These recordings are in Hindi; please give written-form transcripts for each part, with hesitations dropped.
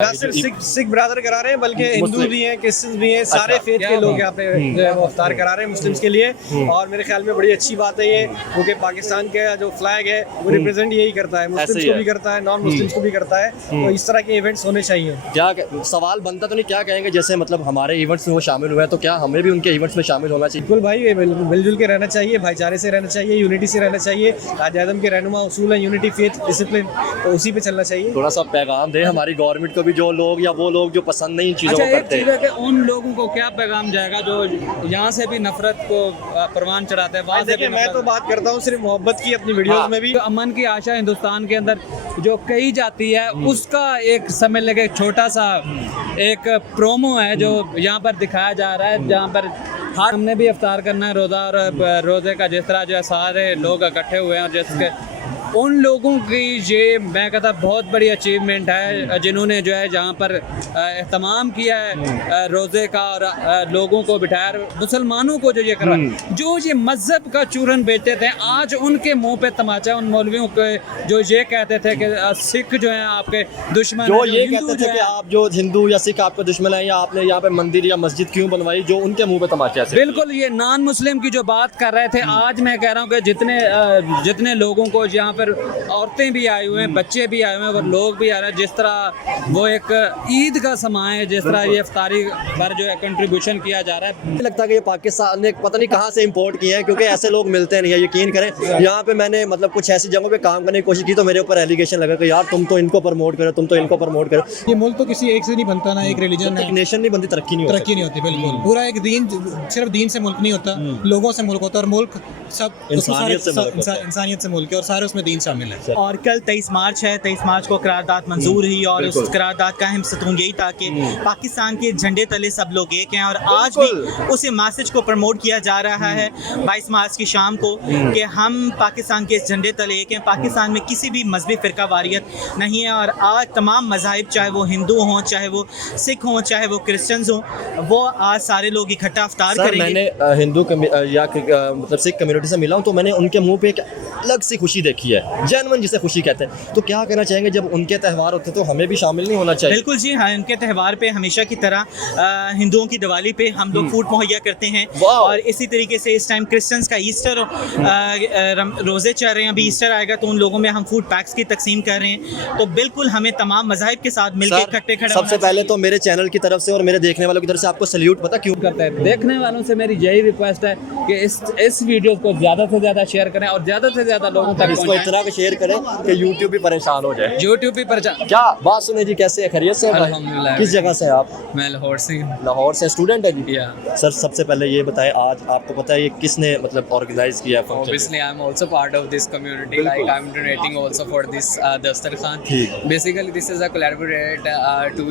ना सिर्फ सिख ब्रादर करा रहे हैं बल्कि हिंदू भी हैं, क्रिश्चियंस भी हैं, सारे फेथ के लोग यहाँ पे जो है वो अफ्तार करा रहे हैं मुस्लिम्स के लिए। और मेरे ख्याल में बड़ी अच्छी बात है ये, क्योंकि पाकिस्तान का जो फ्लैग है वो रिप्रेजेंट यही करता है, मुस्लिम्स को भी करता है, नॉन मुस्लिम्स को भी करता है। तो इस तरह के इवेंट्स होने चाहिए। क्या सवाल बनता तो नहीं, क्या कहेंगे जैसे मतलब हमारे इवेंट्स में वो शामिल हुए हैं, तो क्या हमें भी उनके इवेंट्स में शामिल होना चाहिए? बिल्कुल भाई, मिलजुल के रहना चाहिए, भाईचारे से रहना चाहिए, यूनिटी से रहना चाहिए। कायद-ए-आज़म के रहनुमा उसूल है यूनिटी, फेथ, डिसिप्लिन, तो उसी पे चलना चाहिए। थोड़ा सा पैगाम दे हमारी गवर्नमेंट को भी, जो लोग या वो लोग जो पसंद नहीं इन चीज़ों को करते हैं, उन लोगों को क्या पैगाम जाएगा जो यहाँ से भी नफरत को परवान चढ़ाते हैं, वहाँ से भी। मैं तो बात करता हूँ सिर्फ मोहब्बत की अपनी वीडियोस में भी। तो अमन की आशा हिंदुस्तान के अंदर जो कही जाती है उसका एक समझ लगे छोटा सा एक प्रोमो है जो यहाँ पर दिखाया जा रहा है, जहाँ पर हमने भी इफ्तार करना है रोज़ा, और रोज़े का जिस तरह जो है सारे लोग इकट्ठे हुए हैं, जिसके उन लोगों की ये मैं कहता बहुत बड़ी अचीवमेंट है जिन्होंने जो है जहाँ पर एहतमाम किया है रोज़े का, और लोगों को बिठाया, मुसलमानों को जो ये करा, जो ये मज़हब का चूरन बेचते थे, आज उनके मुंह पे तमाचा उन मौलवियों के जो ये कहते थे कि सिख जो हैं आपके दुश्मन, जो ये कहते थे कि आप जो हिंदू या सिख आपके दुश्मन है, या आपने यहाँ पे मंदिर या मस्जिद क्यों बनवाई, जो उनके मुंह पे तमाचा है। बिल्कुल, ये नॉन मुस्लिम की जो बात कर रहे थे, आज मैं कह रहा हूँ कि जितने लोगों को यहाँ पर औरतें भी आई हुए हैं, बच्चे भी आए हुए हैं और लोग भी आ रहे हैं, जिस तरह वो एक ईद का समय है, जिस तरह ये इफ्तारी पर जो है कंट्रीब्यूशन किया जा रहा है। मुझे लगता है कि ये पाकिस्तान ने पता नहीं कहाँ से इंपोर्ट किए हैं, क्योंकि ऐसे लोग मिलते नहीं है। यकीन करें, यहाँ पे मैंने मतलब कुछ ऐसी जगहों पे काम करने की कोशिश की तो मेरे ऊपर एलिगेशन लगा कि यार तुम तो इनको प्रमोट करो, तुम तो इनको प्रमोट करो। ये मुल्क तो किसी एक से नहीं बनता ना, एक रिलीजन एक नेशन नहीं बनती, तरक्की नहीं होती। बिल्कुल, पूरा एक दीन, सिर्फ दीन से मुल्क नहीं होता, लोगों से मुल्क होता है, और मुल्क सब इंसानियत से मुल्क है, और सारे उसमें दीन शामिल है। और कल 23 मार्च है, 23 मार्च को करारदाद मंजूर हुई, और उस करारदाद का अहम सतून यही था कि पाकिस्तान के झंडे तले सब लोग एक हैं, और आज भी उसी मैसेज को प्रमोट किया जा रहा है 22 मार्च की शाम को कि हम पाकिस्तान के झंडे तले एक हैं। पाकिस्तान में किसी भी मजहबी फ़िरका वारियत नहीं है, और आज तमाम मज़ाहिब, चाहे वो हिंदू हों, चाहे वो सिख हों, चाहे वो क्रिश्चियंस हों, वो आज सारे लोग इकट्ठा इफ्तार करेंगे। मैंने हिंदू या मतलब सिख कम्युनिटी से मिला हूँ, तो मैंने उनके मुँह पे एक अलग सी खुशी देखी है, जेन्युइन जिसे खुशी कहते हैं। तो क्या कहना चाहेंगे, जब उनके त्यौहार होते तो हमें भी शामिल नहीं होना चाहिए? बिल्कुल जी हाँ, उनके त्यौहार पे हमेशा की तरह हिंदुओं की दिवाली पे हम लोग फूड मुहैया करते हैं, और इसी तरीके से इस टाइम क्रिश्चियंस का ईस्टर रोज़े चल रहे हैं, अभी ईस्टर आएगा तो उन लोगों में हम फूड पैक्स की तकसीम कर रहे हैं। तो बिल्कुल हमें तमाम मज़ाहिब के साथ मिलकर इकट्ठे खड़े सबसे पहले तो मेरे चैनल की तरफ से और मेरे देखने वालों की तरफ से आपको सैल्यूट। पता क्यों करते हैं, देखने वालों से मेरी यही रिक्वेस्ट है कि इस वीडियो को ज़्यादा से ज़्यादा शेयर करें और ज़्यादा से ज़्यादा लोगों तक इसको इतना भी शेयर करें कि यूट्यूब भी परेशान हो जाए। यूट्यूब भी परेशान। क्या बात सुने जी, कैसे है, खैरियत से? अल्हम्दुलिल्लाह। किस जगह से आप? मैं लाहौर से। लाहौर से स्टूडेंट है जी? सर सबसे पहले ये बताएं, आज आपको पता है ये किसने मतलब ऑर्गेनाइज किया है? Obviously, I'm also part of this community. Like I'm donating also for this Dastarkhan. Basically, this is a collaborate to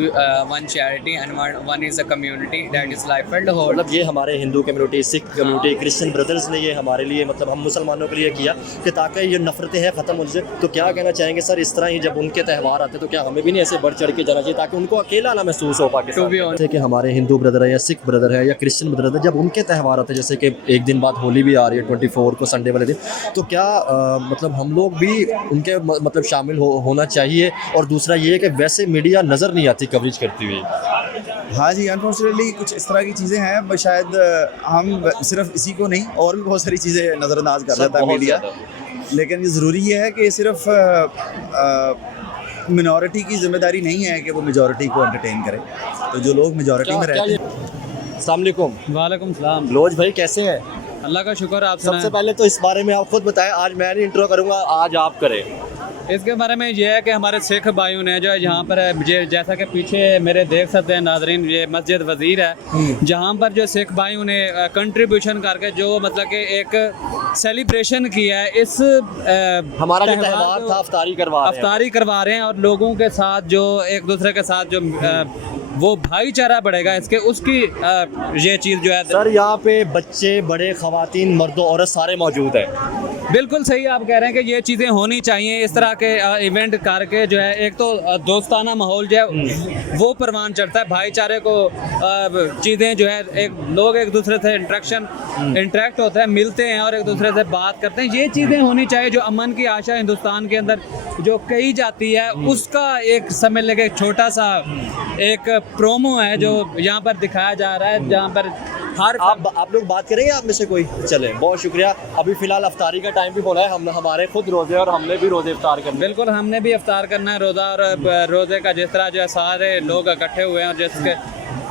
one charity and one is a community that is Liefeld Hall. मतलब ये हमारे Hindu community, Sikh community, Christian brothers ने ये हमारे लिए मतलब हम मुसलमानों के लिए किया कि ताकि ये नफरतें हैं ख़त्म हो जाए। तो क्या कहना चाहेंगे सर, इस तरह ही जब उनके त्यौहार आते तो क्या हमें भी नहीं ऐसे बढ़ चढ़ के जाना चाहिए ताकि उनको अकेला ना महसूस हो पाकिस्तान? जैसे कि हमारे हिंदू ब्रदर है या सिख ब्रदर है या क्रिश्चियन ब्रदर है, जब उनके त्यौहार आते हैं, जैसे कि एक दिन बाद होली भी आ रही है 24 को, संडे वाले दिन, तो क्या मतलब हम लोग भी उनके मतलब शामिल होना चाहिए? और दूसरा ये है कि वैसे मीडिया नज़र नहीं आती कवरेज करती हुई। हाँ जी, अनफॉर्चुनेटली कुछ इस तरह की चीज़ें हैं, शायद हम सिर्फ इसी को नहीं और भी बहुत सारी चीज़ें नज़रअंदाज कर रहा था मीडिया। लेकिन ये ज़रूरी है कि सिर्फ मिनॉरिटी की जिम्मेदारी नहीं है कि वो मेजॉरिटी को एंटरटेन करे। तो जो लोग मेजॉरिटी में रहते हैं। अस्सलाम वालेकुम। वालेकुम सलाम। लोज भाई कैसे हैं? अल्लाह का शुक्र। आप सबसे पहले तो इस बारे में आप खुद बताएं, आज मैं नहीं इंट्रो करूंगा, आज आप करें। इसके बारे में ये है कि हमारे सिख भाइयों ने जो है यहाँ पर जैसा कि पीछे मेरे देख सकते हैं नाजरीन, ये मस्जिद वज़ीर है, जहाँ पर जो सिख भाइयों ने कंट्रीब्यूशन करके जो मतलब कि एक सेलिब्रेशन किया है, इस हमारा जो त्यौहार था अफ्तारी करवा रहे हैं, और लोगों के साथ जो एक दूसरे के साथ जो वो भाईचारा बढ़ेगा इसके, उसकी ये चीज़ जो है। सर यहाँ पे बच्चे, बड़े, ख़वातीन, मर्द, औरत सारे मौजूद हैं। बिल्कुल सही आप कह रहे हैं कि ये चीज़ें होनी चाहिए। इस तरह के इवेंट करके जो है एक तो दोस्ताना माहौल जो है वो परवान चढ़ता है, भाईचारे को चीज़ें जो है लोग एक दूसरे से इंटरेक्ट होते हैं, मिलते हैं और एक दूसरे से बात करते हैं। ये चीज़ें होनी चाहिए। जो अमन की आशा हिंदुस्तान के अंदर जो कही जाती है उसका एक समझ लगे एक छोटा सा एक प्रोमो है जो यहाँ पर दिखाया जा रहा है, जहाँ पर हर आप लोग बात करेंगे आप में से कोई? चले, बहुत शुक्रिया। अभी फिलहाल अफ्तारी का टाइम भी बोला है, हम हमारे खुद रोजे और हमने भी रोजे इफ्तार करना है। बिल्कुल, हमने भी इफ्तार करना है रोज़ा, और रोज़े का जिस तरह जो है सारे लोग इकट्ठे हुए हैं और जिसके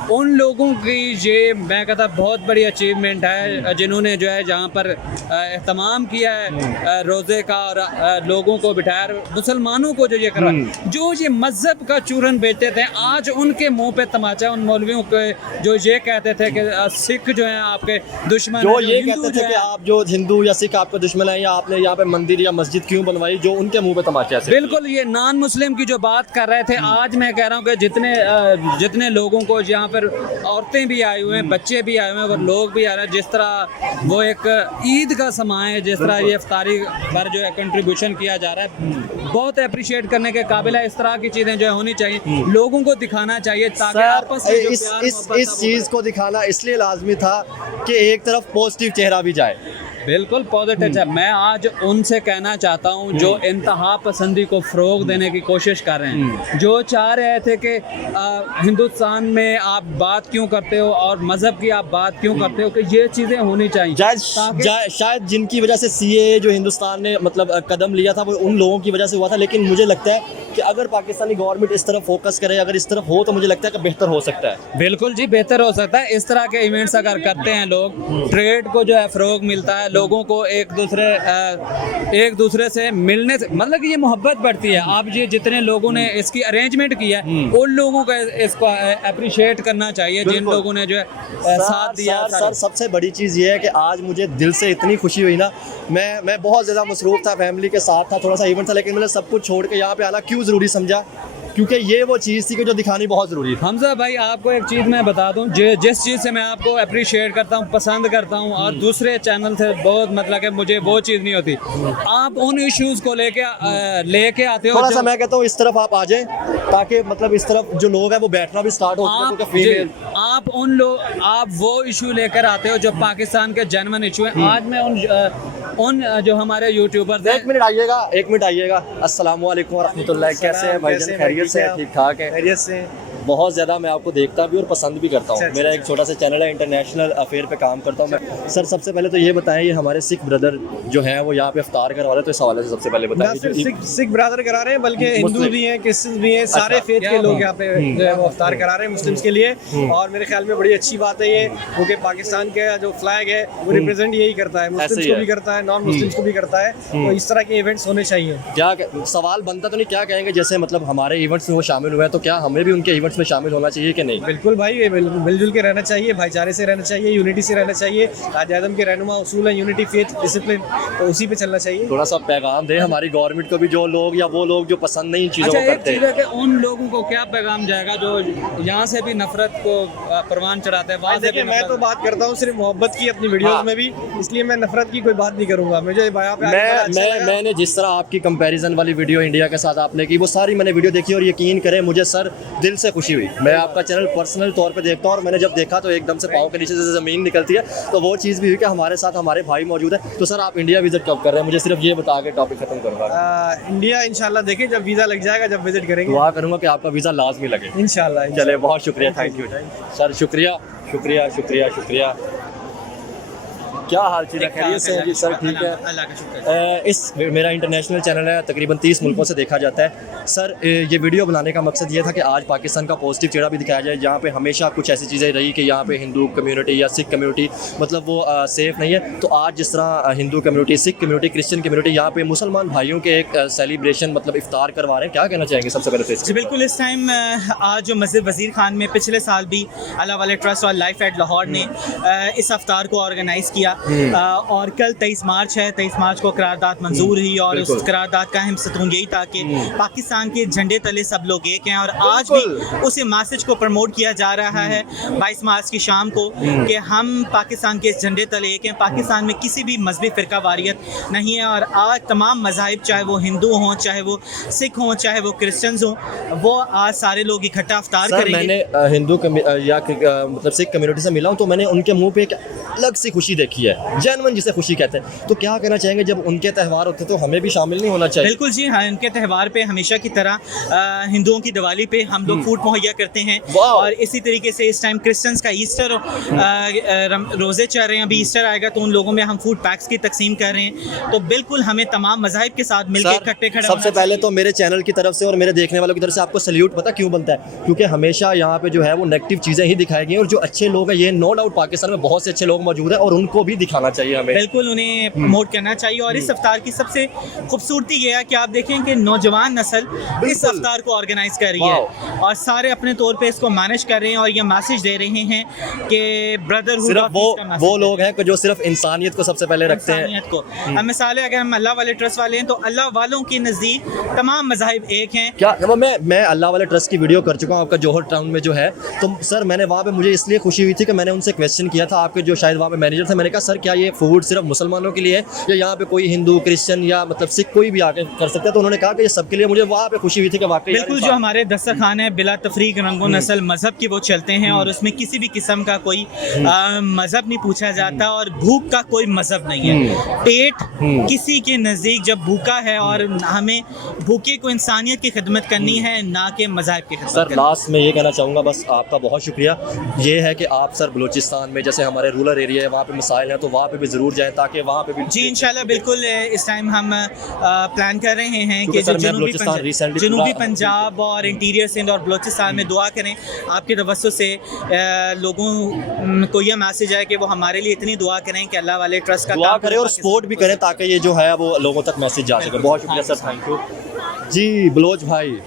उन लोगों की ये मैं कहता बहुत बड़ी अचीवमेंट है जिन्होंने जो है जहाँ पर एहतमाम किया है रोज़े का और लोगों को बिठाया, मुसलमानों को जो ये करा, जो ये मज़हब का चूरन बेचते थे, आज उनके मुंह पे तमाचा उन मौलवियों के जो ये कहते थे कि सिख जो हैं आपके दुश्मन, जो ये कहते थे कि आप जो हिंदू या सिख आपके दुश्मन है या आपने यहाँ पे मंदिर या मस्जिद क्यों बनवाई, जो उनके मुँह पे तमाचा है। बिल्कुल, ये नॉन मुस्लिम की जो बात कर रहे थे, आज मैं कह रहा हूँ कि जितने लोगों को यहाँ पर औरतें भी आई हुए हैं, बच्चे भी आए हुए हैं और लोग भी आ रहे हैं, जिस तरह वो एक ईद का समय है, जिस तरह ये इफ्तारी पर जो है कंट्रीब्यूशन किया जा रहा है, बहुत अप्रिशिएट करने के काबिल है। इस तरह की चीज़ें जो है होनी चाहिए, लोगों को दिखाना चाहिए ताकि आपस में जो प्यार इस चीज़ को दिखाना इसलिए लाजमी था कि एक तरफ पॉजिटिव चेहरा भी जाए। बिल्कुल पॉजिटिव है। मैं आज उनसे कहना चाहता हूं जो इंतहा पसंदी को फ़रोग देने की कोशिश कर रहे हैं, जो चाह रहे थे कि हिंदुस्तान में आप बात क्यों करते हो और मज़हब की आप बात क्यों करते हो, कि ये चीज़ें होनी चाहिए। शायद जिनकी वजह से सीए जो हिंदुस्तान ने मतलब कदम लिया था वो उन लोगों की वजह से हुआ था, लेकिन मुझे लगता है कि अगर पाकिस्तानी गवर्नमेंट इस तरफ फोकस करे, अगर इस तरफ हो, तो मुझे लगता है कि बेहतर हो सकता है। बिल्कुल जी, बेहतर हो सकता है। इस तरह के इवेंट्स अगर करते हैं लोग, ट्रेड को जो है फ़रोग मिलता है, लोगों को एक दूसरे से मिलने से मतलब कि ये मोहब्बत बढ़ती है। आप ये जितने लोगों ने इसकी अरेंजमेंट किया है उन लोगों को इसको अप्रिशिएट करना चाहिए, जिन लोगों ने जो है साथ दिया। सर सबसे बड़ी चीज़ ये है कि आज मुझे दिल से इतनी खुशी हुई ना, मैं बहुत ज़्यादा मसरूफ़ था, फैमिली के साथ था, थोड़ा सा इवेंट था, लेकिन मैंने सब कुछ छोड़ के यहाँ पे आना क्यों ज़रूरी समझा, क्योंकि ये वो चीज़ थी कि जो दिखानी बहुत ज़रूरी है। हमजा भाई, आपको एक चीज़ मैं बता दूं, जिस चीज़ से मैं आपको अप्रिशिएट करता हूं, पसंद करता हूं, और दूसरे चैनल से बहुत मतलब कि मुझे वो चीज़ नहीं होती, आप उन इश्यूज़ को लेके आते हो। थोड़ा सा मैं कहता हूँ इस तरफ आप आ जाएं, ताकि मतलब इस तरफ जो लोग हैं वो बैठना भी स्टार्ट हो सके। आप वो इशू लेकर आते हो जो पाकिस्तान के जेन्युइन इशू है। आज मैं उन जो हमारे यूट्यूबर, एक मिनट आइएगा। अस्सलाम वालेकुम रहमतुल्लाह, कैसे हैं भाईजान? खैरियत से? ठीक ठाक है, खैरियत से। बहुत ज़्यादा मैं आपको देखता भी और पसंद भी करता हूँ। मेरा एक छोटा सा चैनल है, इंटरनेशनल अफेयर पे काम करता हूँ मैं। सर सबसे पहले तो ये बताएं, ये हमारे सिख ब्रदर जो हैं वो यहाँ पे इफ्तार करवा रहे हैं, तो इस हवाले से सबसे पहले बताएं। सिख ब्रदर करा रहे हैं, बल्कि हिंदू भी हैं, क्रिश्चियन भी हैं, सारे फेथ के लोग यहाँ पे जो है वो इफ्तार करा रहे हैं मुस्लिम्स के लिए। और मेरे ख्याल में बड़ी अच्छी बात है ये, क्योंकि पाकिस्तान का जो फ्लैग है वो रिप्रेजेंट यही करता है, मुस्लिम्स को भी करता है, नॉन मुस्लिम्स को भी करता है। तो इस तरह के इवेंट्स होने चाहिए। क्या सवाल बनता तो नहीं, क्या कहेंगे, जैसे मतलब हमारे इवेंट्स में वो शामिल हुए हैं, तो क्या हमें भी उनके इवेंट्स में शामिल होना चाहिए कि नहीं? बिल्कुल भाई, मिलजुल के रहना चाहिए, भाईचारे से रहना चाहिए, यूनिटी से रहना चाहिए। कायद-ए-आज़म के रहनुमा उसूल है यूनिटी, फेथ, डिसिप्लिन, तो उसी पे चलना चाहिए। थोड़ा सा पैगाम दें हमारी गवर्नमेंट को भी, जो लोग या वो लोग जो पसंद नहीं चीज़ों को करते हैं, उन लोगों को क्या पैगाम जाएगा जो यहाँ से भी नफरत को परवान चढ़ाते हैं, वहाँ से भी। मैं तो बात करता हूँ सिर्फ मोहब्बत की अपनी वीडियोस में भी, इसलिए मैं नफरत की कोई बात नहीं करूँगा। मुझे मैंने जिस तरह आपकी कंपैरिजन वाली वीडियो इंडिया के साथ आपने की, वो सारी मैंने वीडियो देखी और यकीन करें मुझे सर दिल से खुशी हुई। मैं आपका चैनल पर्सनल तौर पे देखता हूँ और मैंने जब देखा तो एकदम से पाँव के नीचे से ज़मीन निकलती है, तो वो चीज़ भी हुई कि हमारे साथ हमारे भाई मौजूद है। तो सर आप इंडिया विजिट कब कर रहे हैं? मुझे सिर्फ ये बता के टॉपिक खत्म करूँगा। इंडिया इंशाल्लाह देखिए, जब वीज़ा लग जाएगा, जब विजिट करेंगे, दुआ करूँगा कि आपका वीज़ा लाजमी लगे इंशाल्लाह। चले, बहुत शुक्रिया, थैंक यू सर, शुक्रिया शुक्रिया शुक्रिया शुक्रिया। क्या हाल चाल है? खैरियत से हैं जी सर? ठीक है, अल्लाह का शुक्र है। इस मेरा इंटरनेशनल चैनल है, तकरीबन 30 मुल्कों से देखा जाता है। सर ये वीडियो बनाने का मकसद ये था कि आज पाकिस्तान का पॉजिटिव चेहरा भी दिखाया जाए, जहाँ पे हमेशा कुछ ऐसी चीज़ें रही कि यहाँ पे हिंदू कम्युनिटी या सिख कम्युनिटी मतलब वो सेफ़ नहीं है। तो आज जिस तरह Hindu community, Sikh community, Christian community यहाँ पे मुसलमान भाइयों के एक सेलिब्रेशन मतलब इफ्तार करवा रहे हैं, क्या कहना चाहेंगे सबसे पहले तो? जी बिल्कुल, इस टाइम आज जो मस्जिद वज़ीर खान में पिछले साल भी अल्लाह वाले ट्रस्ट और लाइफ एट लाहौर ने इस अफ्तार को ऑर्गेनाइज़ किया, और कल 23 मार्च है, 23 मार्च को करारदाद मंजूर हुई और उस करारदाद का अहम सतून यही था कि पाकिस्तान के झंडे तले सब लोग एक हैं और आज भी उसी मैसेज को प्रमोट किया जा रहा है 22 मार्च की शाम को कि हम पाकिस्तान के झंडे तले एक हैं। पाकिस्तान में किसी भी मजहबी फ़िरका वारियत नहीं है और आज तमाम मज़ाहिब, चाहे वो हिंदू हों, चाहे वो सिख हों, चाहे वो क्रिश्चियंस हों, वो आज सारे लोग इकट्ठा अफ्तार करेंगे। मैंने हिंदू या मतलब सिख कम्युनिटी से मिला हूँ तो मैंने उनके मुंह पे एक अलग सी खुशी देखी है, जेन्युइन जिसे खुशी कहते हैं। तो क्या कहना चाहेंगे, जब उनके त्यौहार होते तो हमें भी शामिल नहीं होना चाहिए? बिल्कुल जी हाँ, उनके त्यौहार पे हमेशा की तरह हिंदुओं की दिवाली पे हम लोग फूड मुहैया करते हैं और इसी तरीके से इस टाइम क्रिश्चियंस का ईस्टर रोज़े चल रहे हैं, अभी ईस्टर आएगा तो उन लोगों में हम फूड पैक्स की तकसीम कर रहे हैं। तो बिल्कुल हमें तमाम मज़ाहिब के साथ मिलकर इकट्ठे खड़े सबसे पहले तो मेरे चैनल की तरफ से और मेरे देखने वालों की तरफ से आपको सल्यूट। पता क्यों बनता है? क्योंकि हमेशा यहाँ पे जो है वो नेगेटिव चीज़ें ही दिखाई गई और जो अच्छे लोग हैं, ये नो डाउट पाकिस्तान में बहुत से अच्छे लोग मौजूद हैं और उनको भी दिखाना चाहिए हमें। बिल्कुल उन्हें प्रमोट करना चाहिए। और इस अफ्तार की सबसे खूबसूरती ये है कि आप देखें कि नौजवान नस्ल इस अफ्तार को ऑर्गेनाइज कर रही है और सारे अपने तौर पे इसको मैनेज कर रहे हैं और ये मैसेज दे रहे हैं कि ब्रदरहुड। सिर्फ वो लोग हैं जो सिर्फ इंसानियत को सबसे पहले रखते हैं। इंसानियत को अब मिसाल है, अगर हम अल्लाह वाले ट्रस्ट वाले हैं तो अल्लाह वालों के नज़दीक तमाम मज़ाहिब एक हैं। क्या मैं अल्लाह वाले ट्रस्ट की वीडियो कर चुका हूँ आपका जौहर टाउन में जो है। तो सर मैंने वहाँ पे, मुझे इसलिए खुशी हुई थी कि मैंने उनसे क्वेश्चन किया था, आपके जो शायद वहाँ पे मैनेजर थे, मैंने कहा सर क्या ये फूड सिर्फ मुसलमानों के लिए है या यहाँ पे कोई हिंदू, क्रिश्चियन या मतलब सिख कोई भी आके कर सकता है? तो उन्होंने कहा कि ये सबके लिए। मुझे वहाँ पे खुशी हुई थी कि वाकई बिल्कुल जो हमारे दस्तरखान है बिला तफरीक रंगो नस्ल मजहब की वो चलते हैं और उसमें किसी भी किस्म का कोई मजहब नहीं पूछा जाता और भूख का कोई मजहब नहीं है। पेट किसी के नज़दीक जब भूखा है और हमें भूखे को इंसानियत की खिदमत करनी है, ना कि मज़हब की खिदमत। सर लास्ट में ये कहना चाहूँगा, बस आपका बहुत शुक्रिया, ये है कि आप सर बलूचिस्तान में जैसे हमारे रूरल एरिया है वहाँ पे मसाइल हैं तो वहाँ पे भी ज़रूर जाएँ ताकि वहाँ पे भी। जी इंशाल्लाह बिल्कुल। इस टाइम हम प्लान कर रहे हैं कि जनूबी पंजाब और इंटीरियर सिंध और बलूचिस्तान में दुआ करें। आपके तवज्जो से लोगों को यह मैसेज है कि वो हमारे लिए इतनी दुआ करें कि अल्लाह वाले ट्रस्ट का दुआ करें और सपोर्ट भी करें ताकि ये जो है वो लोगों तक मैसेज जा सके। बहुत शुक्रिया सर, थैंक यू जी। बलोच भाई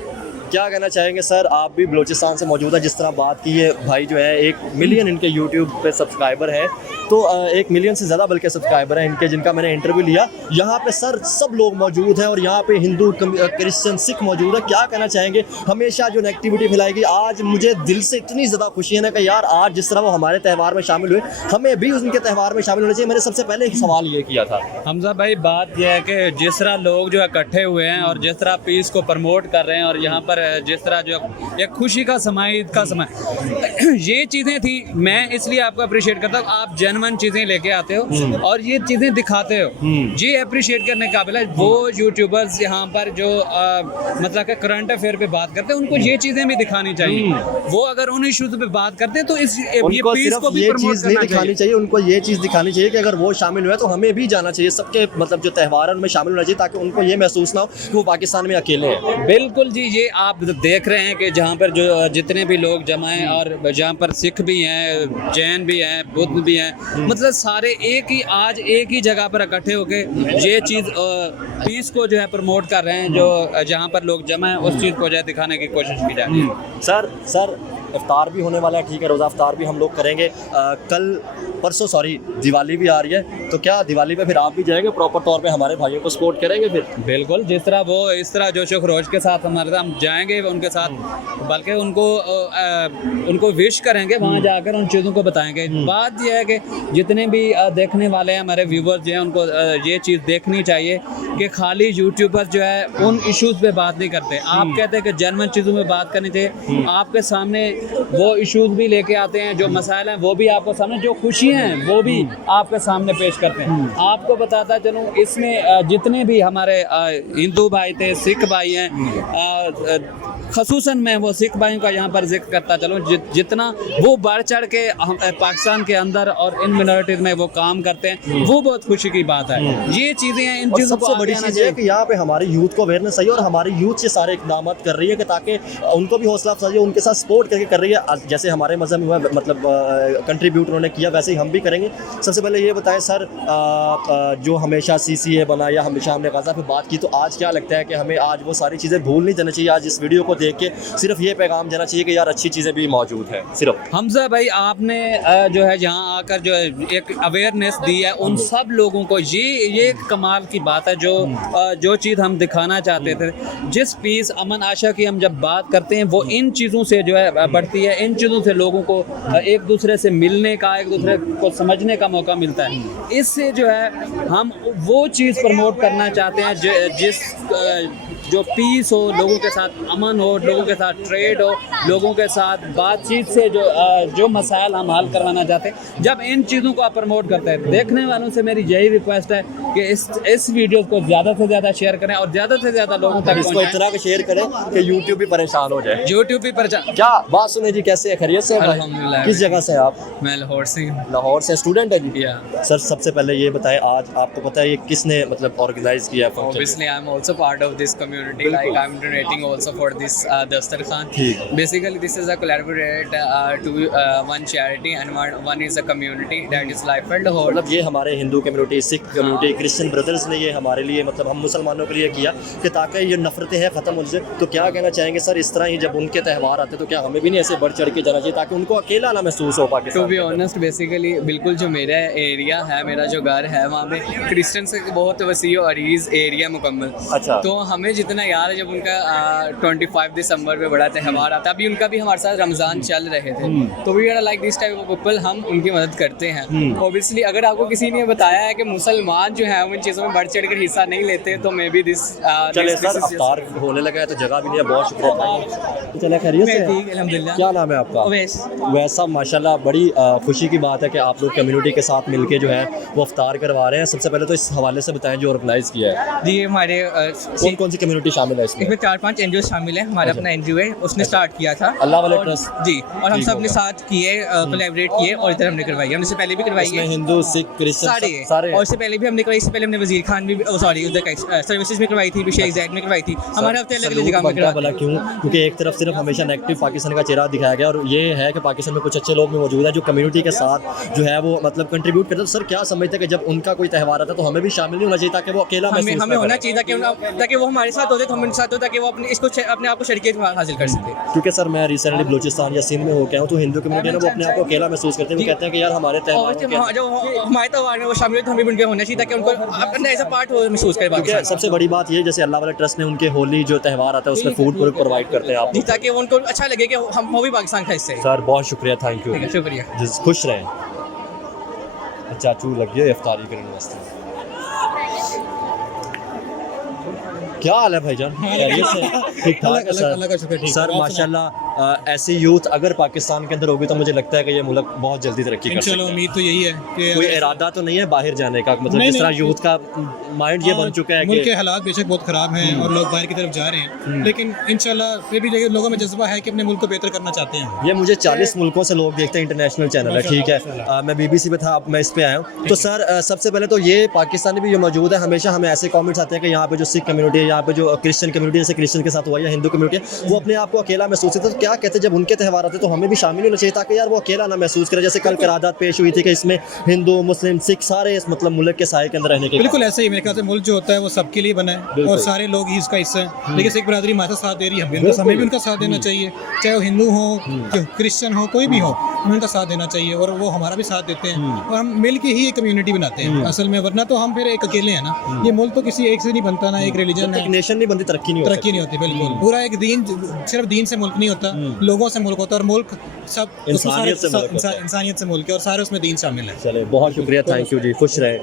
क्या कहना चाहेंगे सर? आप भी बलूचिस्तान से मौजूद है, जिस तरह बात की है भाई जो है 1 मिलियन इनके यूट्यूब पे सब्सक्राइबर है, तो 1 मिलियन से ज़्यादा बल्कि सब्सक्राइबर हैं इनके, जिनका मैंने इंटरव्यू लिया। यहाँ पे सर सब लोग मौजूद हैं और यहाँ पे हिंदू, क्रिश्चियन, सिख मौजूद है। क्या कहना चाहेंगे? हमेशा जो नेगेटिविटी फैलाएगी, आज मुझे दिल से इतनी ज़्यादा खुशी है ना कि यार आज जिस तरह वो हमारे त्यौहार में शामिल हुए, हमें भी उनके त्यौहार में शामिल होना चाहिए। मैंने सबसे पहले एक सवाल ये किया था हमजा भाई, बात यह है कि जिस तरह लोग जो इकट्ठे हुए हैं और जिस तरह पीस को प्रमोट कर रहे हैं और यहाँ पर जिस तरह जो एक खुशी का समय, ईद का समय, ये चीज़ें थी। मैं इसलिए आपको अप्रिशिएट करता हूँ, आप जेन्युइन चीज़ें लेके आते हो और ये चीज़ें दिखाते हो, ये अप्रिशिएट करने के काबिल है। वो यूट्यूबर्स यहाँ पर जो मतलब कि करंट अफेयर पे बात करते हैं, उनको ये चीज़ें भी दिखानी चाहिए। वो अगर उन इश्यूज पे बात करते हैं तो इस ये पीस को भी चीज़ नहीं दिखानी चाहिए, उनको ये चीज़ दिखानी चाहिए कि अगर वो शामिल हुए तो हमें भी जाना चाहिए। सबके मतलब जो त्यौहार है उनमें शामिल होना चाहिए ताकि उनको ये महसूस ना हो कि वो पाकिस्तान में अकेले हैं। बिल्कुल जी, ये आप देख रहे हैं कि जहाँ पर जो जितने भी लोग जमा हैं और जहाँ पर सिख भी हैं, जैन भी हैं, बुद्ध भी हैं, मतलब सारे आज एक ही जगह पर इकट्ठे होके ये चीज़ पीस को जो है प्रमोट कर रहे हैं। जो जहाँ पर लोग जमा हैं उस चीज़ को जो है दिखाने की कोशिश की जाए। सर इफ्तार भी होने वाला है, ठीक है, रोज़ा इफ्तार भी हम लोग करेंगे। परसों दिवाली भी आ रही है, तो क्या दिवाली पे फिर आप भी जाएंगे, प्रॉपर तौर पे हमारे भाइयों को सपोर्ट करेंगे फिर? बिल्कुल, जिस तरह वो इस तरह जोश खरोश के साथ हमारे साथ हम जाएंगे उनके साथ, बल्कि उनको विश करेंगे, वहाँ जाकर उन चीज़ों को बताएंगे। बात यह है कि जितने भी देखने वाले हैं हमारे व्यूवर्स जो हैं उनको ये चीज़ देखनी चाहिए कि खाली यूट्यूबर जो है उन इश्यूज़ पे बात नहीं करते। आप कहते हैं कि जेन्युइन चीज़ों में बात करनी चाहिए, आपके सामने वो इश्यूज़ भी लेके आते हैं, जो मसाइल हैं वो भी आपको सामने, जो खुशियाँ हैं वो भी आपके सामने पेश करते हैं। आपको बताता चलूँ, इसमें जितने भी हमारे हिंदू भाई थे, सिख भाई हैं, खसूसन मैं वो सिख भाइयों का यहाँ पर जिक्र करता चलूँ, जितना वो बढ़ चढ़ के पाकिस्तान के अंदर और इन मिनोरिटीज़ में वो काम करते हैं, वो बहुत खुशी की बात है। ये चीज़ें हैं, इन चीज़ों को सबसे बड़ी चीज़ है कि यहाँ पे हमारी यूथ को अवेयरनेस चाहिए और हमारी यूथ ये सारे इकदाम कर रही है कि ताकि उनको भी हौसला अफजाई, उनके साथ सपोर्ट करके कर रही है। जैसे हमारे मज़हब में मतलब कंट्रीब्यूट उन्होंने किया, वैसे ही हम भी करेंगे। सबसे पहले ये बताएं सर, जो हमेशा CCA बना या हमेशा हमने गाज़ा पे बात की, तो आज क्या लगता है कि हमें आज वो सारी चीज़ें भूल नहीं जानी चाहिए? आज इस वीडियो को देख के सिर्फ ये पैगाम देना चाहिए कि यार अच्छी चीज़ें भी मौजूद है सिर्फ। हमजा भाई आपने जो है यहाँ आकर जो है एक अवेयरनेस दी है उन सब लोगों को, ये एक कमाल की बात है जो चीज़ हम दिखाना चाहते थे। जिस पीस अमन आशा की हम जब बात करते हैं वो इन चीज़ों से जो है बढ़ती है, इन चीज़ों से लोगों को एक दूसरे से मिलने का, एक दूसरे को समझने का मौका मिलता है। इससे जो है हम वो चीज़ प्रमोट करना चाहते हैं जो पीस हो, लोगों के साथ अमन हो, लोगों के साथ ट्रेड हो, लोगों के साथ बातचीत से जो मसाइल हम हल करवाना चाहते हैं। जब इन चीज़ों को आप प्रमोट करते हैं, देखने वालों से मेरी यही रिक्वेस्ट है कि इस वीडियो को ज़्यादा से ज़्यादा शेयर करें और ज़्यादा से ज़्यादा लोगों तक इसको इतना शेयर करें कि यूट्यूब भी परेशान हो जाए। यूट्यूब भी परेशान। क्या बात सुने जी, कैसे है, खैरियत से? अल्हम्दुलिल्लाह। किस जगह से आप? मैं लाहौर से हूँ। लाहौर से स्टूडेंट है जी? Yeah. सर सबसे पहले ये बताएं, आज आपको पता है ये किसने मतलब ऑर्गेनाइज किया है function? Obviously, I'm also part of this community. Like I'm donating also for this Dastar Khan. ठीक। Basically, this is a collaborate to one charity and one is a community that is Life and Whole. मतलब ये हमारे Hindu community, Sikh community, Christian brothers ने ये हमारे लिए मतलब हम मुसलमानों के लिए किया कि ताकि ये नफरतें हैं ख़त्म हो जाए। तो क्या कहना चाहेंगे सर, इस तरह ही जब उनके त्यौहार आते तो क्या हमें भी नहीं ऐसे बढ़ चढ़ के जाना चाहिए ताकि उनको अकेला ना महसूस हो Pakistan? To be honest, basically बिल्कुल जो मेरा एरिया है, मेरा जो घर है, वहाँ पे क्रिश्चियन से बहुत वसी और अरीज एरिया मुकम्मल। अच्छा। तो हमें जितना याद है जब उनका 25 दिसंबर पे बड़ा त्यौहार आता है, अभी उनका भी हमारे साथ रमज़ान चल रहे थे, तो we are like this type of people, हम उनकी मदद करते हैं। ओबियसली अगर आपको किसी ने बताया है कि मुसलमान जो है वो इन चीज़ों में बढ़ चढ़ कर हिस्सा नहीं लेते, तो मे बी दिस चले सर, अफ्तार होने लगा है तो जगह भी नहीं है, बहुत शुक्रिया। चले खैरियत से? अल्हम्दुलिल्लाह। क्या नाम है आपका? वैसा माशाल्लाह बड़ी खुशी की बात है कि आप लोग कम्युनिटी के साथ मिलके जो है वो अफ्तार करवा रहे हैं। सबसे पहले तो इस हवाले से बताएं जो ऑर्गेनाइज किया है। जी हमारे कौन कौन सी कम्युनिटी शामिल है इसमें? इसमें 4-5 एनजीओ शामिल हैं। हमारा अपना एनजीओ है, उसने स्टार्ट किया था अल्लाह वाले और- ट्रस्ट। जी, और हम ठीक सब अपने होगा। साथ किए, कोलैबोरेट किए और इधर हमने करवाई। हमने इससे पहले भी करवाई इसमें है हिंदू, सिख, क्रिश्चियन सारे सारे और इससे पहले भी हमने करवाई। इससे पहले हमने वजीर खान भी सॉरी उधर सर्विसेज में करवाई थी, शेख जायद में करवाई थी। हमारे हफ्ते अलग अलग जगह में भला करवाई। क्यों? क्योंकि एक तरफ सिर्फ हमेशा नेगेटिव पाकिस्तान का चेहरा दिखाया गया और ये है कि पाकिस्तान में कुछ अच्छे लोग भी मौजूद हैं जो कम्युनिटी के साथ जो है वो मतलब कंट्रीब्यूट करते हैं। तो सर क्या समझते हैं कि जब उनका कोई त्यौहार आता है तो हमें भी शामिल नहीं होना चाहिए ताकि वो अकेला हमें महसूस हमें ना होना करे? चाहिए ताकि वो हमारे साथ होते तो हम उनके साथ हो, ताकि वो अपने आप को शरीकियत हासिल कर सके। क्योंकि सर मैं रिसेंटली बलूचिस्तान या सिंध में होकर आया हूँ, तो हिंदू कम्युनिटी है ना, वो अपने आप को अकेला महसूस करते हैं। वो कहते हैं कि यार हमारे और त्यौहारों के जो हमारे त्यौहार में वो शामिल हो तो हमें भी उनके होना चाहिए ताकि उनको अपना ऐसा पार्ट हो महसूस करे क्योंकि पाकिस्तान। सबसे बड़ी बात ये जैसे अल्लाह वाले ट्रस्ट ने उनके होली जो त्यौहार आता है उसमें फूड प्रोवाइड करते हैं आप जी, ताकि उनको अच्छा लगे कि हम वो भी पाकिस्तान का हिस्सा है। सर बहुत शुक्रिया, थैंक यू, ठीक है, शुक्रिया। खुश रहें। चाचू लग गया इफ्तारी करने वास्ते। क्या हाल है भाईजान? खैरियत से? ठीक ठाक है अल्लाह का शुक्र, सर। ठीक। सर माशाल्लाह ऐसी यूथ अगर पाकिस्तान के अंदर होगी तो मुझे लगता है कि ये मुल्क बहुत जल्दी तरक्की कर सकता इंशाल्लाह है। उम्मीद तो यही है कि कोई इरादा तो नहीं है बाहर जाने का, मतलब नहीं, जिस तरह नहीं। यूथ का माइंड ये बन चुका है मुल्क के कि हालात बेशक बहुत ख़राब हैं और लोग बाहर की तरफ जा रहे हैं, लेकिन इंशाल्लाह फिर भी लोगों में जज्बा है कि अपने मुल्क को बेहतर करना चाहते हैं। ये मुझे 40 मुल्कों से लोग देखते हैं, इंटरनेशनल चैनल है, ठीक है। मैं BBC पे था, अब मैं इस पे आया हूँ। तो सर सबसे पहले तो ये पाकिस्तानी भी जो मौजूद है, हमेशा हमें ऐसे कमेंट्स आते हैं कि यहाँ पे जो सिख कम्युनिटी है, यहाँ पे जो क्रिश्चियन कम्युनिटी जैसे क्रिश्चियन के साथ हुआ या हिंदू कम्युनिटी है, वो अपने आप को अकेला महसूस करते हैं। तो क्या कहते हैं जब उनके त्यौहार आते हैं तो हमें भी शामिल होना चाहिए ताकि यार वो अकेला ना महसूस करे। जैसे कल करारदाद पेश हुई थी कि इसमें हिंदू, मुस्लिम, सिख सारे इस मतलब मुल्क के साए के अंदर रहने के। बिल्कुल ऐसा ही मेरे ख्याल से मुल्क जो होता है वो सबके लिए बना है और सारे लोग ही इसका हिस्सा हैं। लेकिन सिख बरादरी हमारे साथ दे रही है, हमें भी उनका साथ देना चाहिए, चाहे वो हिंदू हो, क्रिश्चियन हो, कोई भी हो, हमें उनका साथ देना चाहिए और वो हमारा भी साथ देते हैं और हम मिल के ही एक कम्युनिटी बनाते हैं असल में, वरना तो हम फिर एक अकेले हैं ना। ये मुल्क तो किसी एक से नहीं बनता ना, एक रिलीजन एक नेशन नहीं बनती, तरक्की नहीं तरक्की नहीं होती। बिल्कुल पूरा एक दीन, सिर्फ दीन से मुल्क नहीं होता, लोगों से मुल्क होता है और मुल्क सब इंसानियत से मुल्क होता है। इंसानियत से मुल्क है और सारे उसमें दीन शामिल है। चले बहुत शुक्रिया, थैंक यू जी, खुश रहे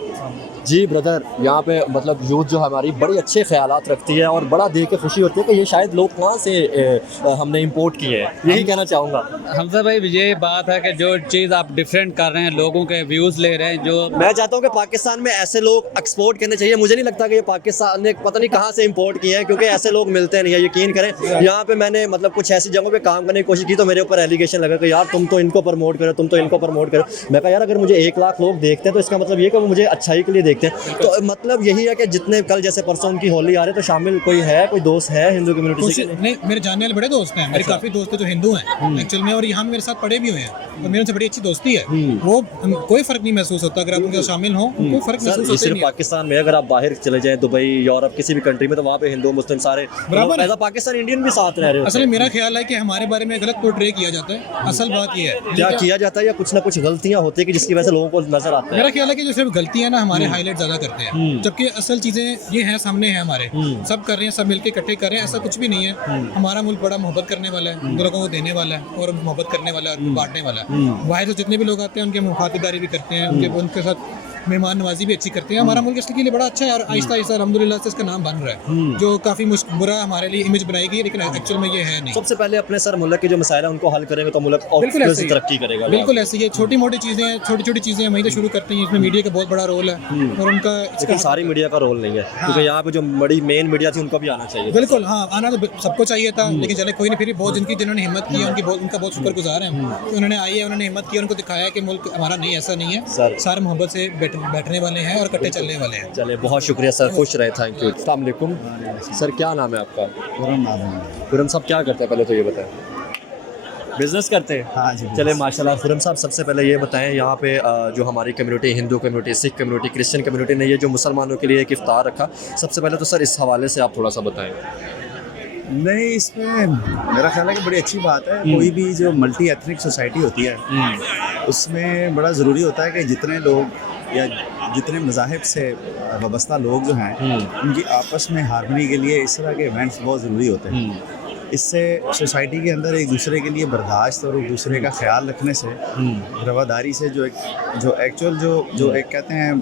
जी। ब्रदर यहाँ पे मतलब यूथ जो हमारी बड़ी अच्छे ख्यालात रखती है और बड़ा देख के खुशी होती है कि ये शायद लोग कहाँ से हमने इंपोर्ट किए हैं, यही कहना चाहूँगा। हमजा भाई ये बात है कि जो चीज़ आप डिफरेंट कर रहे हैं, लोगों के व्यूज़ ले रहे हैं, जो मैं चाहता हूँ कि पाकिस्तान में ऐसे लोग एक्सपोर्ट करने चाहिए। मुझे नहीं लगता कि ये पाकिस्तान ने पता नहीं कहाँ से इंपोर्ट किए हैं, क्योंकि ऐसे लोग मिलते नहीं है। यकीन करें, यहाँ पे मैंने मतलब कुछ ऐसी जगहों पे काम करने की कोशिश की तो मेरे ऊपर एलिगेशन लगा मेरे को यार तुम तो इनको प्रमोट करो, तुम तो इनको प्रमोट करो। मैं कहा यार अगर मुझे 1 लाख लोग देखते हैं तो इसका मतलब ये कि वो मुझे अच्छाई के लिए देखते हैं। तो मतलब यही है कि जितने कल जैसे परसों उनकी होली आ रही है तो शामिल कोई है, कोई दोस्त है हिंदू कम्युनिटी से? नहीं, मेरे जानने वाले बड़े दोस्त हैं, मेरे काफ़ी दोस्त हैं जो हिंदू हैं एक्चुअल में, और यहाँ मेरे साथ पढ़े भी हुए हैं और मेरे उनसे बड़ी अच्छी दोस्ती है। वो कोई फ़र्क नहीं महसूस होता अगर आप उनके शामिल हो, कोई फ़र्क सर महसूस ये होता ही सिर्फ नहीं है। पाकिस्तान में, अगर आप बाहर चले जाएं दुबई, यूरोप, किसी भी कंट्री में, तो वहाँ पे हिंदू मुस्लिम सारे बराबर है। एज अ पाकिस्तान इंडियन भी साथ रह रहे असल होते में हैं। मेरा ख्याल है कि हमारे बारे में गलत पोर्ट्रे किया जाता है। असल बात ये है क्या किया जाता है या कुछ ना कुछ गलतियाँ होती है कि जिसकी वजह से लोगों को नजर आता है? मेरा ख्याल है कि जो सिर्फ गलतियां ना हमारे हाईलाइट ज्यादा करते हैं, जबकि असल चीजें ये हैं, सामने हैं हमारे, सब कर रहे हैं, सब मिलके इकट्ठे कर रहे हैं। ऐसा कुछ भी नहीं है। हमारा मुल्क बड़ा मोहब्बत करने वाला है, लोगों को देने वाला है और मोहब्बत करने वाला है और बांटने वाला है। वहाँ तो जितने भी लोग आते हैं उनके मुखातिबदारी भी करते हैं, उनके साथ मेहमान नवाजी भी अच्छी करते हैं। हमारा मुल्क इसके लिए बड़ा अच्छा है और आहिस्ता आहिस्ता अल्हम्दुलिल्लाह से इसका नाम बन रहा है, जो काफ़ी बुरा हमारे लिए इमेज बनाई गई है, लेकिन एक्चुअल में ये है नहीं। सबसे पहले अपने सर मुल्क के जो मसाइल है उनको हल करेंगे तो मुल्क और बिल्कुल ऐसे ही है। तरक्की करेगा। बिल्कुल ऐसे ही है। छोटी मोटी चीज़ें हैं, छोटी छोटी चीज़ें हम वहीं से शुरू करते हैं। इसमें मीडिया का बहुत बड़ा रोल है और उनका लेकिन सारी मीडिया का रोल नहीं है, क्योंकि यहाँ पे जो बड़ी मेन मीडिया थी उनको भी आना चाहिए। बिल्कुल, हाँ, आना तो सबको चाहिए था, लेकिन चले कोई नहीं, फिर भी बहुत जिन्होंने हिम्मत की है उनका बहुत शुक्रगुजार है हम कि उन्होंने आई है, उन्होंने हिम्मत की, उनको दिखाया कि मुल्क हमारा नहीं, ऐसा नहीं है, सारे मोहब्बत से बैठने वाले हैं और इकट्ठे चलने वाले हैं। चलिए बहुत शुक्रिया सर, खुश रहे, थैंक यू। अस्सलाम वालेकुम सर, क्या नाम है आपका? खुरम साहब क्या करते हैं पहले तो ये बताएं? बिजनेस करते हैं? हाँ जी। चले माशाल्लाह। खुरम साहब सबसे पहले ये बताएं, यहाँ पे जो हमारी community, Hindu community, Sikh community, Christian community ने ये जो मुसलमानों के लिए एक इफ्तार रखा, सबसे पहले तो सर इस हवाले से आप थोड़ा सा बताएं। नहीं, इसमें मेरा ख्याल है कि बड़ी अच्छी बात है। कोई भी जो मल्टी एथनिक सोसाइटी होती है उसमें बड़ा ज़रूरी होता है कि जितने लोग या जितने मज़ाहिब से वाबस्ता लोग जो हैं उनकी आपस में हारमनी के लिए इस तरह के इवेंट्स बहुत ज़रूरी होते हैं। इससे सोसाइटी के अंदर एक दूसरे के लिए बर्दाश्त और एक दूसरे का ख्याल रखने से, रवादारी से जो एक्चुअल जो एक कहते हैं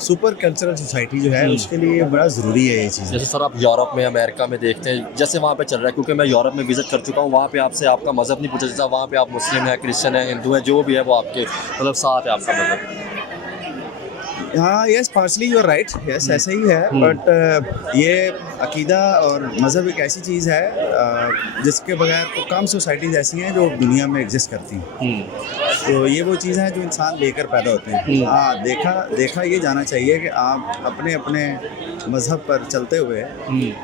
सुपर कल्चरल सोसाइटी जो है उसके लिए बड़ा ज़रूरी है ये चीज़। जैसे सर आप यूरोप में, अमेरिका में देखते हैं जैसे वहाँ पे चल रहा है, क्योंकि मैं यूरोप में विजिट कर चुका हूँ, वहाँ पे आपसे आपका मज़हब नहीं पूछा जाता, वहाँ पे आप मुस्लिम हैं, क्रिश्चियन हैं, हिंदू हैं, जो भी है वो आपके मतलब साथ है आपका मज़हब। हाँ, yes, partly you are right, yes, ऐसे ही है। बट ये अकीदा और मज़हब एक ऐसी चीज़ है जिसके बगैर तो कम सोसाइटीज़ ऐसी हैं जो दुनिया में एग्जिस्ट करती हैं। तो ये वो चीज़ें हैं जो इंसान लेकर पैदा होते हैं। हाँ, देखा ये जाना चाहिए कि आप अपने अपने मज़हब पर चलते हुए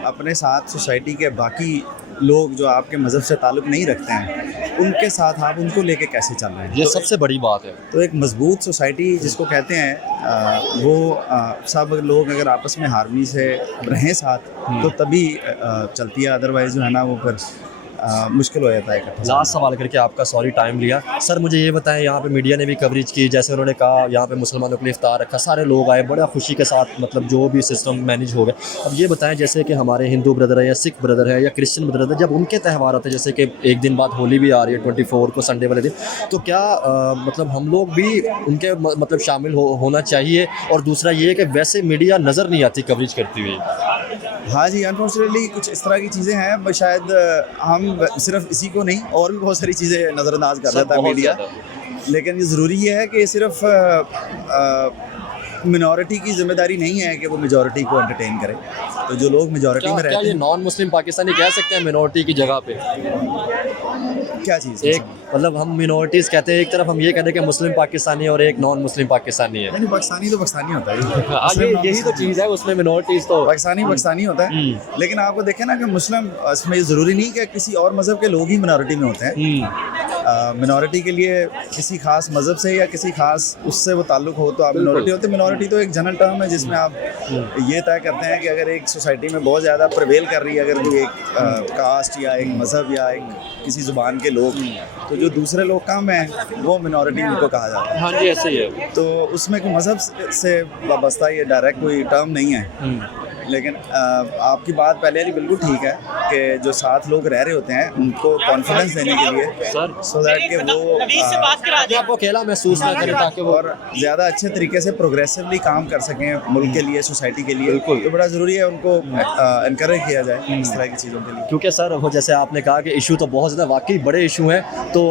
अपने साथ सोसाइटी के बाकी लोग जो आपके मज़हब से ताल्लुक़ नहीं रखते हैं उनके साथ आप उनको लेके कैसे चल रहे हैं, ये सबसे बड़ी बात है। तो एक मजबूत सोसाइटी जिसको कहते हैं वो सब लोग अगर आपस में हार्मनी से रहें साथ तो तभी चलती है, अदरवाइज जो है ना वो फिर मुश्किल हो जाता है। लास्ट सवाल करके आपका सॉरी टाइम लिया सर, मुझे ये बताएं, यहाँ पे मीडिया ने भी कवरेज की, जैसे उन्होंने कहा यहाँ पे मुसलमानों के लिए इफ्तार रखा, सारे लोग आए बड़ा खुशी के साथ, मतलब जो भी सिस्टम मैनेज हो गया। अब ये बताएं जैसे कि हमारे हिंदू ब्रदर है या सिख ब्रदर है या क्रिश्चियन ब्रदर है, जब उनके त्यौहार आते हैं, जैसे कि एक दिन बाद होली भी आ रही है 24 को संडे वाले दिन, तो क्या मतलब हम लोग भी उनके मतलब शामिल होना चाहिए? और दूसरा ये है कि वैसे मीडिया नज़र नहीं आती कवरेज करती हुई। हाँ जी, अनफॉर्चुनेटली कुछ इस तरह की चीज़ें हैं, शायद हम सिर्फ इसी को नहीं और भी बहुत सारी चीज़ें नज़रअंदाज कर देता है मीडिया। लेकिन ये ज़रूरी है कि सिर्फ मिनॉरिटी की जिम्मेदारी नहीं है कि वो मेजॉरिटी को एंटरटेन करे। तो जो लोग मेजॉरिटी में रहते हैं, ये नॉन मुस्लिम पाकिस्तानी कह सकते हैं मिनॉरिटी की जगह पे? क्या चीज़ एक मतलब हम मिनॉरिटीज़ कहते हैं, एक तरफ हम ये कहते हैं कि मुस्लिम पाकिस्तानी और एक नॉन मुस्लिम पाकिस्तानी है। नहीं, पाकिस्तानी तो पाकिस्तानी होता है, यही तो चीज़ है, उसमें मिनॉरिटीज़ तो पाकिस्तानी होता है। लेकिन आपको देखें ना कि मुस्लिम, इसमें ज़रूरी नहीं कि किसी और मज़हब के लोग ही मिनॉरिटी में होते हैं। मिनॉरिटी के लिए किसी खास मज़हब से या किसी खास उससे वो ताल्लुक़ हो तो आप मिनॉरिटी होते हैं। मिनॉरिटी तो एक जनरल टर्म है जिसमें आप ये तय करते हैं कि अगर एक सोसाइटी में बहुत ज़्यादा प्रिवेल कर रही है अगर कोई एक कास्ट या एक मज़हब या एक किसी ज़ुबान के लोग, तो जो दूसरे लोग कम हैं वो मिनॉरिटी उनको कहा जाता है। हाँ जी, ऐसे ही है। तो उसमें कोई मज़हब से वाबस्ता ये डायरेक्ट कोई टर्म नहीं है। लेकिन आपकी बात पहले वाली बिल्कुल ठीक है कि जो साथ लोग रह रहे होते हैं उनको कॉन्फिडेंस देने के लिए सर सो दैट कि वो आपको अकेला महसूस ना करें, ताकि वो और ज़्यादा अच्छे तरीके से प्रोग्रेसिवली काम कर सकें मुल्क के लिए, सोसाइटी के लिए। तो बड़ा ज़रूरी है उनको इनकरेज किया जाए इस तरह की चीज़ों के लिए। क्योंकि सर वो जैसे आपने कहा कि इशू तो बहुत ज़्यादा वाकई बड़े इशू हैं, तो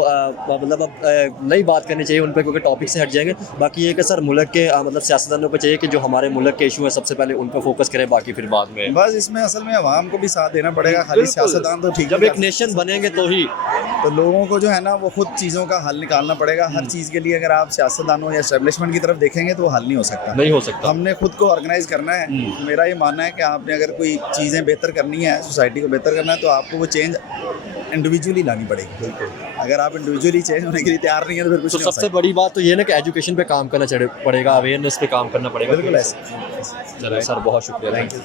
मतलब अब नई बात करनी चाहिए उन पर, क्योंकि टॉपिक से हट जाएंगे। बाकी ये कि सर मुल्क के मतलब सियासतदानों को चाहिए कि जो हमारे मुल्क के इशू हैं सबसे पहले उन पर फोकस करें, बाकी बाकी फिर बाद में? बस इसमें असल में अवाम को भी साथ देना पड़ेगा, खाली सियासतदान तो ठीक जब नहीं एक कर नेशन बनेंगे तो ही तो लोगों को जो है ना वो खुद चीज़ों का हल निकालना पड़ेगा। हर चीज़ के लिए अगर आप सियासतदानों या एस्टेब्लिशमेंट की तरफ देखेंगे तो वो हल नहीं हो सकता। नहीं हो सकता। हमने खुद को ऑर्गेनाइज करना है। मेरा ये मानना है कि आपने अगर कोई चीज़ें बेहतर करनी है, सोसाइटी को बेहतर करना है, तो आपको वो चेंज इंडिविजुअली लानी पड़ेगी। बिल्कुल, अगर आप इंडिविजुअली चेंज होने के लिए तैयार नहीं है तो फिर कुछ तो नहीं हो सबसे बड़ी बात तो ये है ना कि एजुकेशन पे काम करना पड़ेगा, अवेयरनेस पे काम करना पड़ेगा। बिल्कुल ऐसे। चलो सर, बहुत शुक्रिया, थैंक यू।